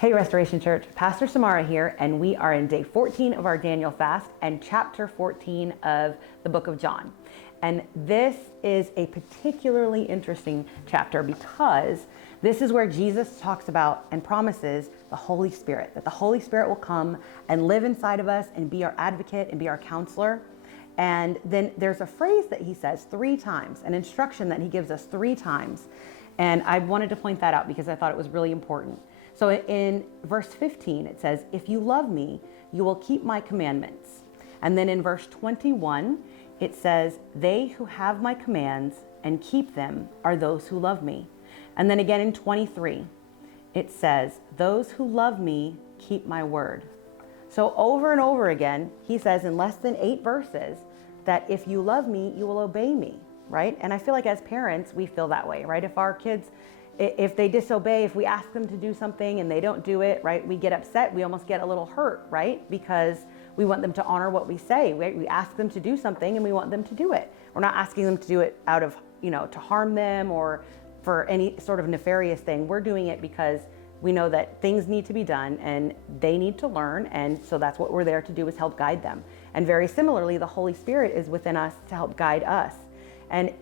Hey Restoration Church, Pastor Samara here, and we are in day 14 of our Daniel fast and chapter 14 of the book of John. And this is a particularly interesting chapter because this is where Jesus talks about and promises the Holy Spirit, that the Holy Spirit will come and live inside of us and be our advocate and be our counselor. And then there's a phrase that he says 3 times, an instruction that he gives us 3 times. And I wanted to point that out because I thought it was really important. So in verse 15, it says, "If you love me, you will keep my commandments." And then in verse 21, it says, "They who have my commands and keep them are those who love me." And then again in 23, it says, "Those who love me keep my word." So over and over again, he says in less than 8 verses that if you love me, you will obey me, right? And I feel like as parents, we feel that way, right? If our kids, if they disobey, if we ask them to do something and they don't do it, right, we get upset. We almost get a little hurt, right? Because we want them to honor what we say. We ask them to do something and we want them to do it. We're not asking them to do it out of, to harm them or for any sort of nefarious thing. We're doing it because we know that things need to be done and they need to learn. And so that's what we're there to do, is help guide them. And very similarly, the Holy Spirit is within us to help guide us. And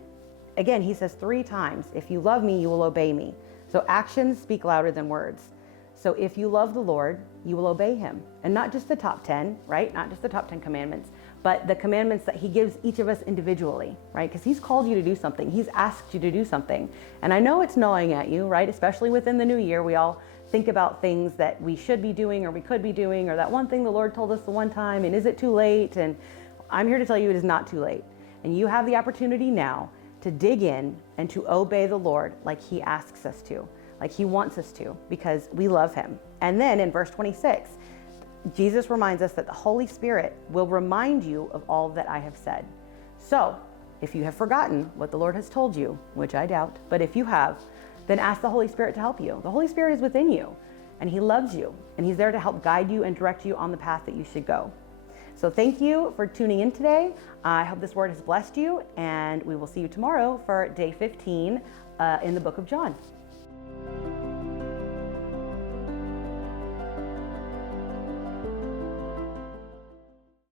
again, he says 3 times, "If you love me, you will obey me." So actions speak louder than words. So if you love the Lord, you will obey him. And not just the top 10, right? Not just the top 10 commandments, but the commandments that he gives each of us individually, right? Because he's called you to do something. He's asked you to do something. And I know it's gnawing at you, right? Especially within the new year, we all think about things that we should be doing or we could be doing, or that one thing the Lord told us the one time, and is it too late? And I'm here to tell you it is not too late. And you have the opportunity now to dig in and to obey the Lord like he asks us to, like he wants us to, because we love him. And then in verse 26, Jesus reminds us that the Holy Spirit will remind you of all that I have said. So if you have forgotten what the Lord has told you, which I doubt, but if you have, then ask the Holy Spirit to help you. The Holy Spirit is within you and he loves you and he's there to help guide you and direct you on the path that you should go. So thank you for tuning in today. I hope this word has blessed you, and we will see you tomorrow for day 15 in the book of John.